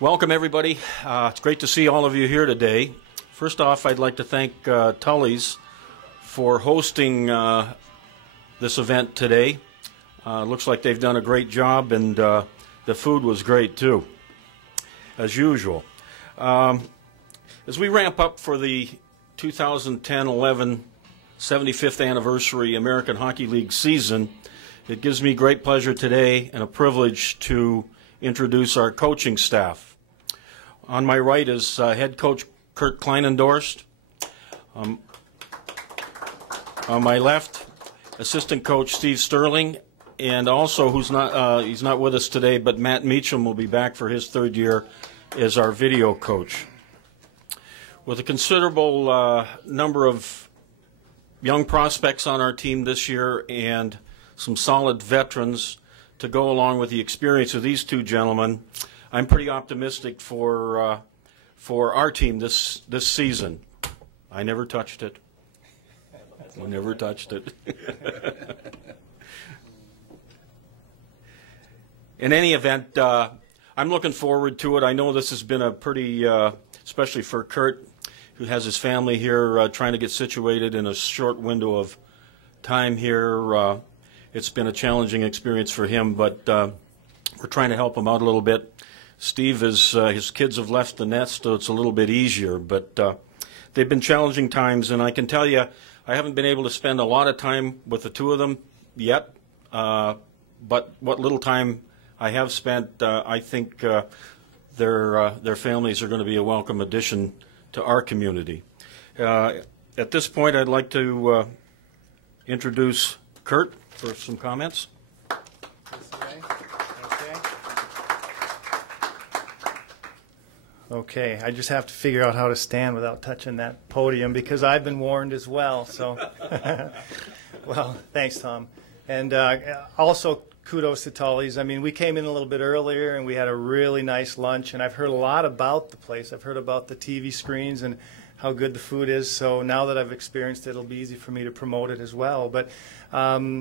Welcome, everybody. It's great to see all of you here today. First off, I'd like to thank Tullys for hosting this event today. Looks like they've done a great job, and the food was great, too, as usual. As we ramp up for the 2010-11 75th anniversary American Hockey League season, it gives me great pleasure today and a privilege to introduce our coaching staff. On my right is head coach Kurt Kleinendorst. On my left, assistant coach Steve Stirling, and also he's not with us today, but Matt Meacham will be back for his third year as our video coach. With a considerable number of young prospects on our team this year and some solid veterans to go along with the experience of these two gentlemen, I'm pretty optimistic for our team this season. I never touched it. I never touched it. In any event, I'm looking forward to it. I know this has been a pretty, especially for Kurt, who has his family here, trying to get situated in a short window of time here. It's been a challenging experience for him, but we're trying to help him out a little bit. Steve his kids have left the nest, so it's a little bit easier, but they've been challenging times, and I can tell you I haven't been able to spend a lot of time with the two of them yet, but what little time I have spent, I think their families are going to be a welcome addition to our community. At this point, I'd like to introduce Kurt for some comments. Okay, I just have to figure out how to stand without touching that podium because I've been warned as well. So, well, thanks, Tom. And also kudos to Tullys. I mean, we came in a little bit earlier and we had a really nice lunch, and I've heard a lot about the place. I've heard about the TV screens and how good the food is. So now that I've experienced it, it'll be easy for me to promote it as well. But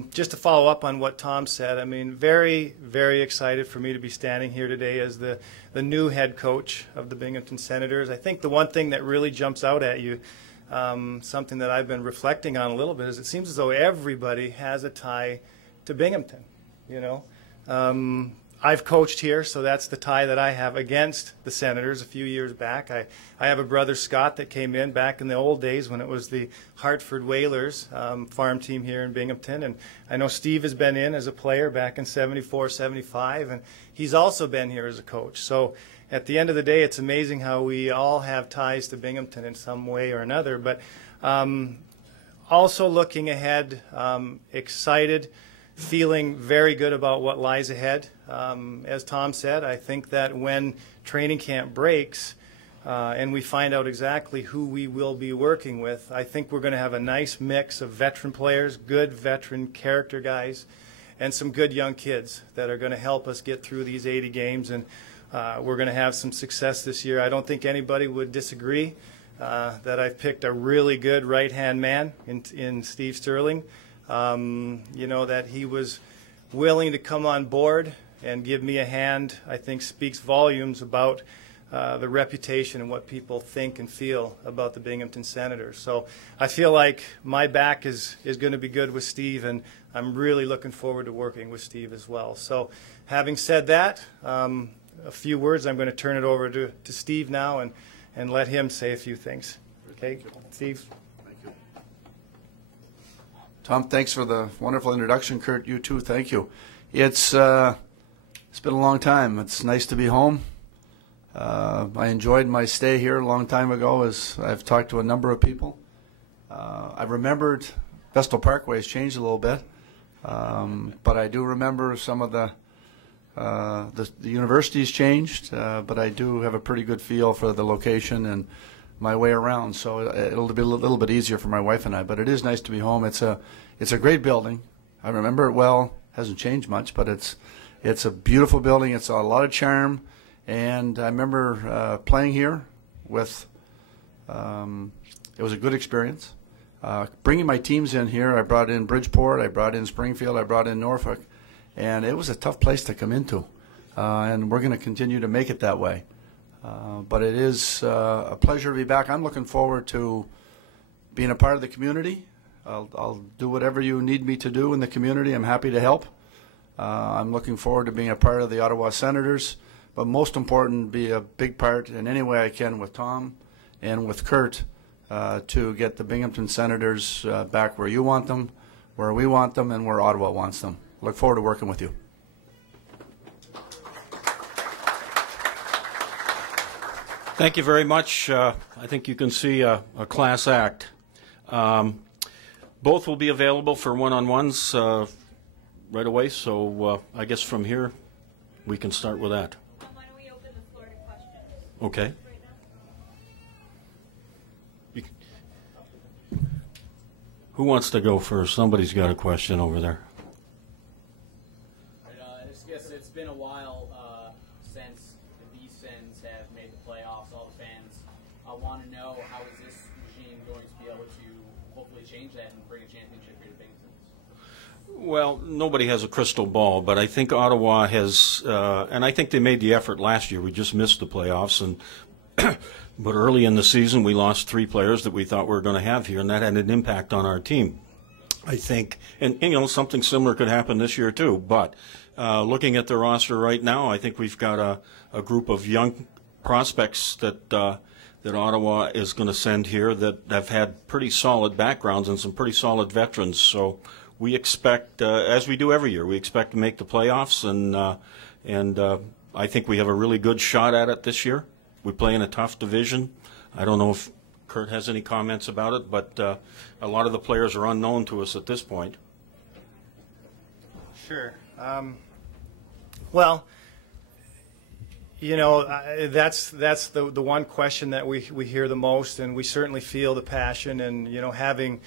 just to follow up on what Tom said, I mean, very, very excited for me to be standing here today as the new head coach of the Binghamton Senators. I think the one thing that really jumps out at you, something that I've been reflecting on a little bit, is it seems as though everybody has a tie to Binghamton, you know. I've coached here, so that's the tie that I have against the Senators a few years back. I have a brother, Scott, that came in back in the old days when it was the Hartford Whalers farm team here in Binghamton. And I know Steve has been in as a player back in '74, '75, and he's also been here as a coach. So at the end of the day, it's amazing how we all have ties to Binghamton in some way or another. But also looking ahead, excited, feeling very good about what lies ahead. As Tom said, I think that when training camp breaks and we find out exactly who we will be working with, I think we're going to have a nice mix of veteran players, good veteran character guys, and some good young kids that are going to help us get through these 80 games, and we're going to have some success this year. I don't think anybody would disagree that I've picked a really good right-hand man in Steve Stirling. You know, that he was willing to come on board and give me a hand, I think speaks volumes about the reputation and what people think and feel about the Binghamton Senators. So I feel like my back is going to be good with Steve, and I'm really looking forward to working with Steve as well. So having said that, a few words, I'm going to turn it over to Steve now and let him say a few things. Okay, Steve? Tom, thanks for the wonderful introduction. Kurt, you too, thank you. It's been a long time. It's nice to be home. I enjoyed my stay here a long time ago, as I've talked to a number of people. I remembered Vestal Parkway has changed a little bit, but I do remember some of the university's changed, but I do have a pretty good feel for the location and my way around, so it'll be a little bit easier for my wife and I. But it is nice to be home. It's a great building. I remember it well. Hasn't changed much, but it's a beautiful building. It's a lot of charm, and I remember playing here with. It was a good experience. Bringing my teams in here, I brought in Bridgeport, I brought in Springfield, I brought in Norfolk, and it was a tough place to come into, and we're going to continue to make it that way. But it is a pleasure to be back. I'm looking forward to being a part of the community. I'll do whatever you need me to do in the community. I'm happy to help. I'm looking forward to being a part of the Ottawa Senators, but most important, be a big part in any way I can with Tom and with Kurt to get the Binghamton Senators back where you want them, where we want them, and where Ottawa wants them. Look forward to working with you. Thank you very much. I think you can see a class act. Both will be available for one-on-ones right away, so I guess from here we can start with that. Why don't we open the floor to questions? Okay. Who wants to go first? Somebody's got a question over there. I guess it's been a while since the V-Sens have made the playoffs. All the fans want to know, how is this regime going to be able to hopefully change that and bring a championship here to Binghamton? Well, nobody has a crystal ball, but I think Ottawa has, and I think they made the effort last year. We just missed the playoffs, and but early in the season we lost 3 players that we thought we were going to have here, and that had an impact on our team. I think, and you know, something similar could happen this year too. But looking at the roster right now, I think we've got a group of young prospects that that Ottawa is going to send here that have had pretty solid backgrounds and some pretty solid veterans. So we expect, as we do every year, we expect to make the playoffs, and I think we have a really good shot at it this year. We play in a tough division. I don't know if Kurt has any comments about it, but a lot of the players are unknown to us at this point. Sure. Well, you know, that's the one question that we hear the most, and we certainly feel the passion. And you know, having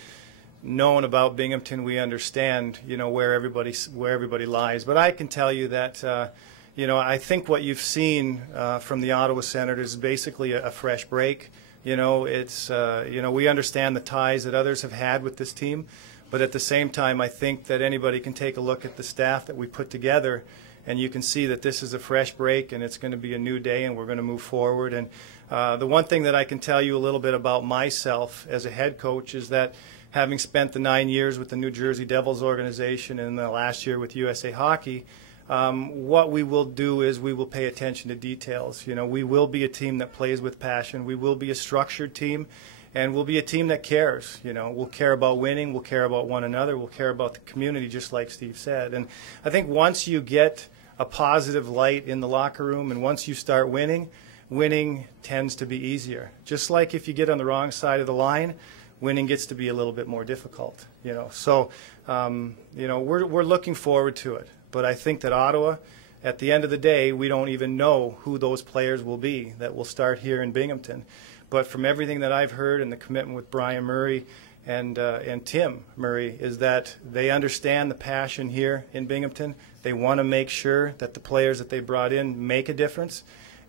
known about Binghamton, we understand, you know, where everybody lies. But I can tell you that you know, I think what you've seen from the Ottawa Senators is basically a fresh break. You know, it's you know, we understand the ties that others have had with this team, but at the same time, I think that anybody can take a look at the staff that we put together, and you can see that this is a fresh break, and it's going to be a new day, and we're going to move forward. And the one thing that I can tell you a little bit about myself as a head coach is that, having spent the 9 years with the New Jersey Devils organization and the last year with USA Hockey, what we will do is we will pay attention to details. You know, we will be a team that plays with passion. We will be a structured team, and we'll be a team that cares. You know, we'll care about winning. We'll care about one another. We'll care about the community, just like Steve said. And I think once you get a positive light in the locker room, and once you start winning, winning tends to be easier. Just like if you get on the wrong side of the line, winning gets to be a little bit more difficult. You know, so you know, we're looking forward to it. But I think that Ottawa, at the end of the day, we don't even know who those players will be that will start here in Binghamton. But from everything that I've heard, and the commitment with Brian Murray and Tim Murray, is that they understand the passion here in Binghamton. They want to make sure that the players that they brought in make a difference,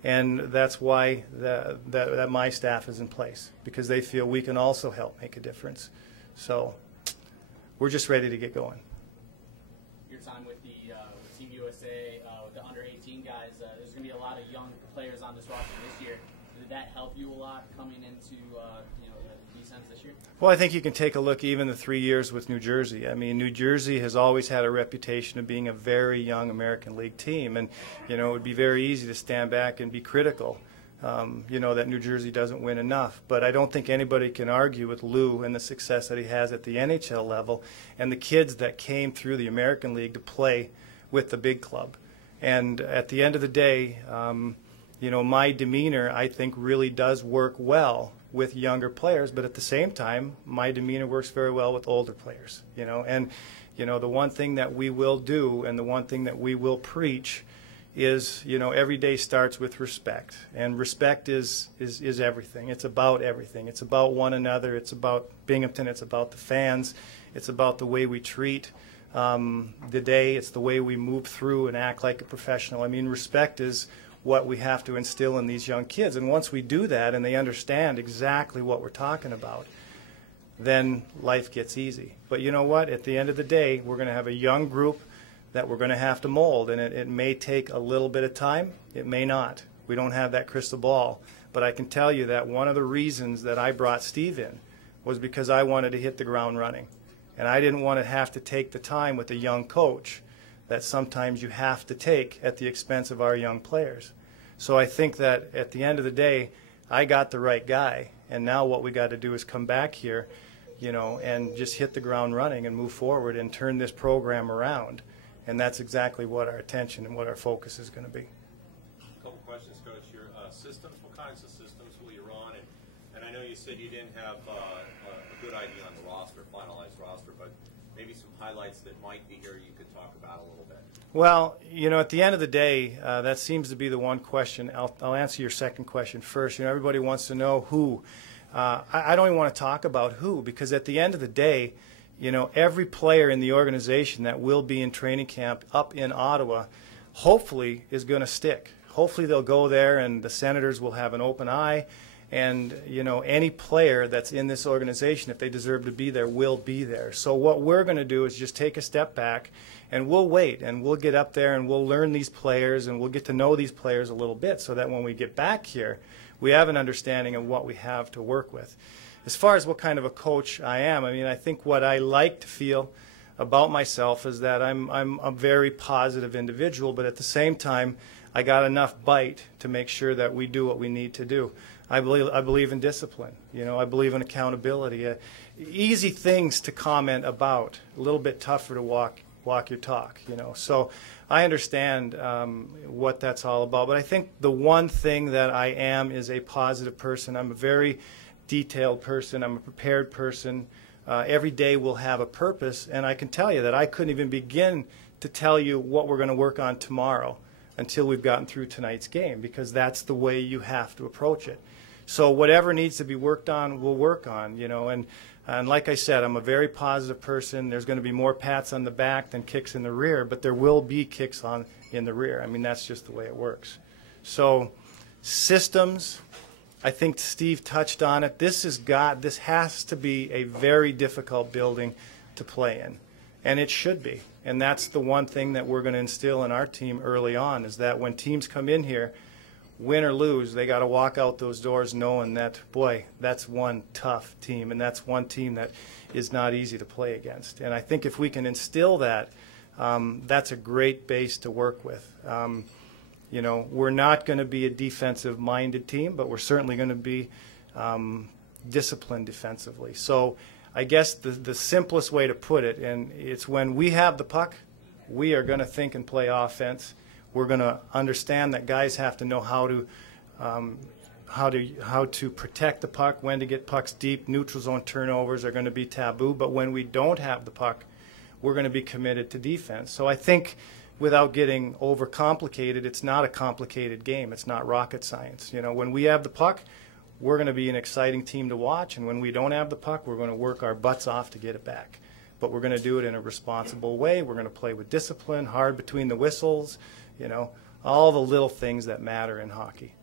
and that's why that my staff is in place, because they feel we can also help make a difference. So we're just ready to get going. Your time with the Team USA, with the under-18 guys, there's going to be a lot of young players on this roster this year. Did that help you a lot coming into you know, the D-Sens this year? Well, I think you can take a look even the 3 years with New Jersey. I mean, New Jersey has always had a reputation of being a very young American League team, and you know, it would be very easy to stand back and be critical, you know, that New Jersey doesn't win enough. But I don't think anybody can argue with Lou and the success that he has at the NHL level, and the kids that came through the American League to play with the big club. And at the end of the day, you know, my demeanor, I think, really does work well with younger players, but at the same time, my demeanor works very well with older players, you know. And, you know, the one thing that we will do and the one thing that we will preach is, you know, every day starts with respect. And respect is everything. It's about everything. It's about one another. It's about Binghamton. It's about the fans. It's about the way we treat the day. It's the way we move through and act like a professional. I mean, respect is what we have to instill in these young kids. And once we do that and they understand exactly what we're talking about, then life gets easy. But you know what? At the end of the day, we're going to have a young group that we're going to have to mold, and it may take a little bit of time. It may not. We don't have that crystal ball. But I can tell you that one of the reasons that I brought Steve in was because I wanted to hit the ground running. And I didn't want to have to take the time with a young coach that sometimes you have to take at the expense of our young players. So I think that at the end of the day, I got the right guy. And now what we got to do is come back here, you know, and just hit the ground running and move forward and turn this program around. And that's exactly what our attention and what our focus is going to be. A couple questions, Coach. Your systems, what kinds of systems will you run? And I know you said you didn't have a good idea on the roster, finalized roster, but maybe some highlights that might be here you could talk about a little bit. Well, you know, at the end of the day, that seems to be the one question. I'll answer your second question first. You know, everybody wants to know who. I don't even want to talk about who, because at the end of the day, you know, every player in the organization that will be in training camp up in Ottawa hopefully is going to stick. Hopefully they'll go there and the Senators will have an open eye. And, you know, any player that's in this organization, if they deserve to be there, will be there. So what we're going to do is just take a step back and we'll wait and we'll get up there and we'll learn these players and we'll get to know these players a little bit so that when we get back here, we have an understanding of what we have to work with. As far as what kind of a coach I am, I mean, I think what I like to feel about myself is that I'm a very positive individual, but at the same time, I got enough bite to make sure that we do what we need to do. I believe in discipline. You know, I believe in accountability. Easy things to comment about, a little bit tougher to walk your talk, you know. So I understand what that's all about. But I think the one thing that I am is a positive person. I'm a very detailed person. I'm a prepared person. Every day will have a purpose. And I can tell you that I couldn't even begin to tell you what we're going to work on tomorrow until we've gotten through tonight's game, because that's the way you have to approach it. So whatever needs to be worked on, we'll work on, you know. And like I said, I'm a very positive person. There's going to be more pats on the back than kicks in the rear, but there will be kicks in the rear. I mean, that's just the way it works. So systems, I think Steve touched on it. This has to be a very difficult building to play in, and it should be. And that's the one thing that we're going to instill in our team early on, is that when teams come in here, win or lose, they got to walk out those doors knowing that, boy, that's one tough team, and that's one team that is not easy to play against. And I think if we can instill that, that's a great base to work with. You know, we're not going to be a defensive-minded team, but we're certainly going to be disciplined defensively. So I guess the simplest way to put it, and it's when we have the puck, we are going to think and play offense. We're going to understand that guys have to know how to protect the puck, when to get pucks deep. Neutral zone turnovers are going to be taboo. But when we don't have the puck, we're going to be committed to defense. So I think, without getting overcomplicated, it's not a complicated game. It's not rocket science. You know, when we have the puck, we're going to be an exciting team to watch, and when we don't have the puck, we're going to work our butts off to get it back. But we're going to do it in a responsible way. We're going to play with discipline, hard between the whistles, you know, all the little things that matter in hockey.